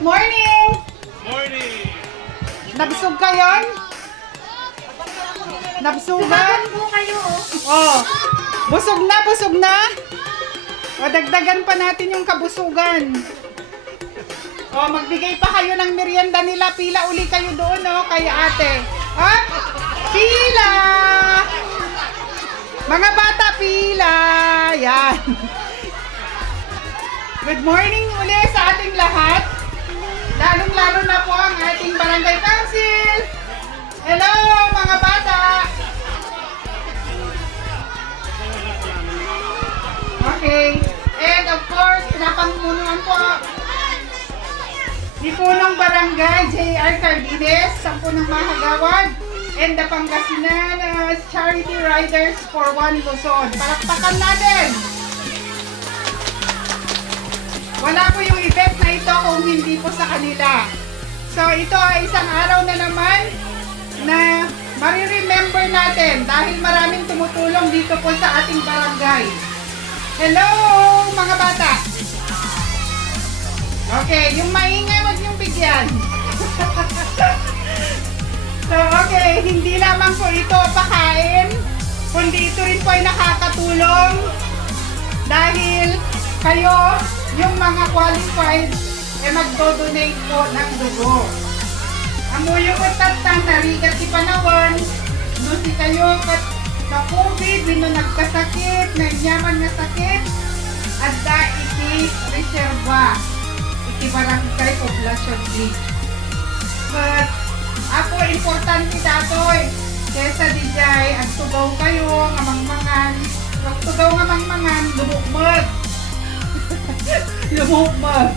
Morning! Morning! Nabusog ka yun? Nabsugan? po kayo, Oh, busog na, busog na. O, dagdagan pa natin yung kabusugan. O, magbigay pa kayo ng merienda nila. Pila uli kayo doon, oh, kay ate. Up! Pila! Mga bata, pila! Yan. Good morning uli sa ating lahat. Lalong-lalo na po ang ating barangay council. Hello, mga bata! Okay. And of course, pinapangunuan po ni Punong Barangay J.R. Cardines, Sampunang Mahagawad, and the Pangasinan Charity Riders for One Luzon. Palakpakan natin! Wala po yung event na ito kung hindi po sa kanila. So ito ay isang araw na naman na mariremember natin dahil maraming tumutulong dito po sa ating barangay. Hello mga bata! Okay, yung maingay wag niyong bigyan. So okay, hindi lamang po ito pakain, kundi ito rin po ay nakakatulong dahil kayo, yung mga qualified, magdo-donate po ng dugo. Amuyo ko tatang narigat si Panawan, no si kayo kat na COVID, no nagkasakit, nagyaman na sakit, at da iti reserva, iti barangay poblasyon league. But, ako importante datoy, kesa dijay, at tugaw kayo, ngamangmangan, wag tugaw ngamangmangan, lumukmag. Lumukmag.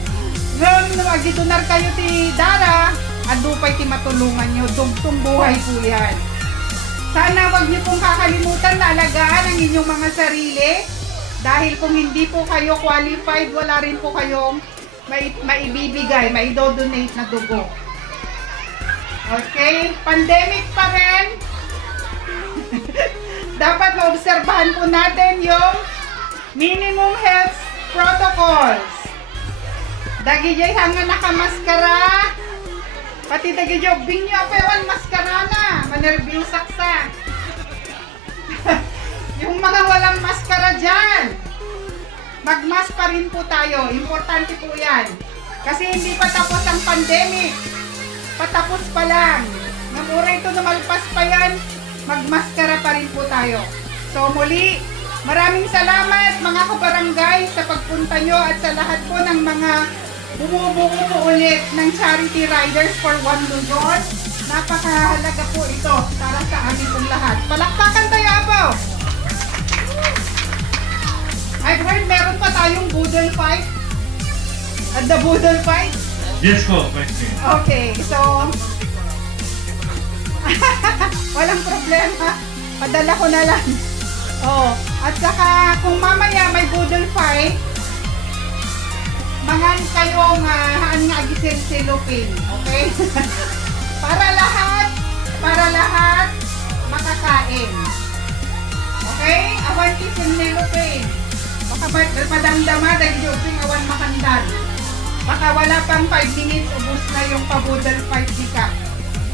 Ngayon, magidonar kayo ti Dara, adupay ti matulungan nyo, dugtong buhay po yan. Sana wag niyo pong kakalimutan na alagaan ang inyong mga sarili dahil kung hindi po kayo qualified, wala rin po kayong maibibigay, maidodonate na dugo. Okay? Pandemic pa rin. Dapat maobserbahan po natin yung minimum health protocols. Dagi jay hanga nakamaskara. Pati dagi jay bingyo apewan maskara na. Manerbyusak sa. Yung mga walang maskara dyan, magmask pa rin po tayo. Importante po yan. Kasi hindi pa tapos ang pandemic. Patapos pa lang. Namura ito na malpas pa yan, magmaskara pa rin po tayo. So muli, maraming salamat mga kabarangay sa pagpunta nyo at sa lahat po ng mga bumubuo po ulit ng Charity Riders for One Luzon. Napakahalaga po ito para sa amin pong lahat. Palakpakan tayo po! I've heard meron pa tayong boodle fight. At the boodle fight? Yes po, question. Okay, so walang problema. Padala ko na lang. Oh, at saka kung mamaya may boodle fight, mangan kayong haan nga gisilsilupin, okay? para lahat makakain. Okay? Awan gisilsilupin. Baka madamdama dahil yung awan makandan. Baka wala pang 5 minutes, ubus na yung pa-boodle fight di ka.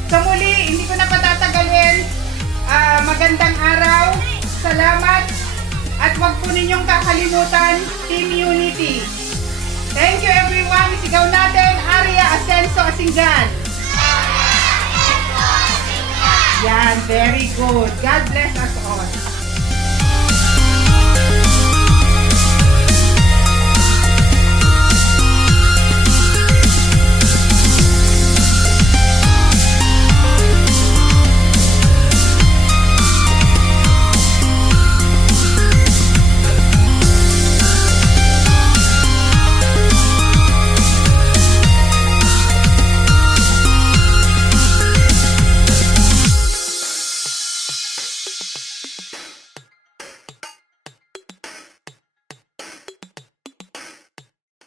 So muli, hindi ko na patatagalin. Magandang araw. Salamat. At huwag po ninyong kakalimutan, Team Unity. Thank you everyone. Sigaw natin, Aria Ascenso Asinggan. Yan, very good. God bless us all.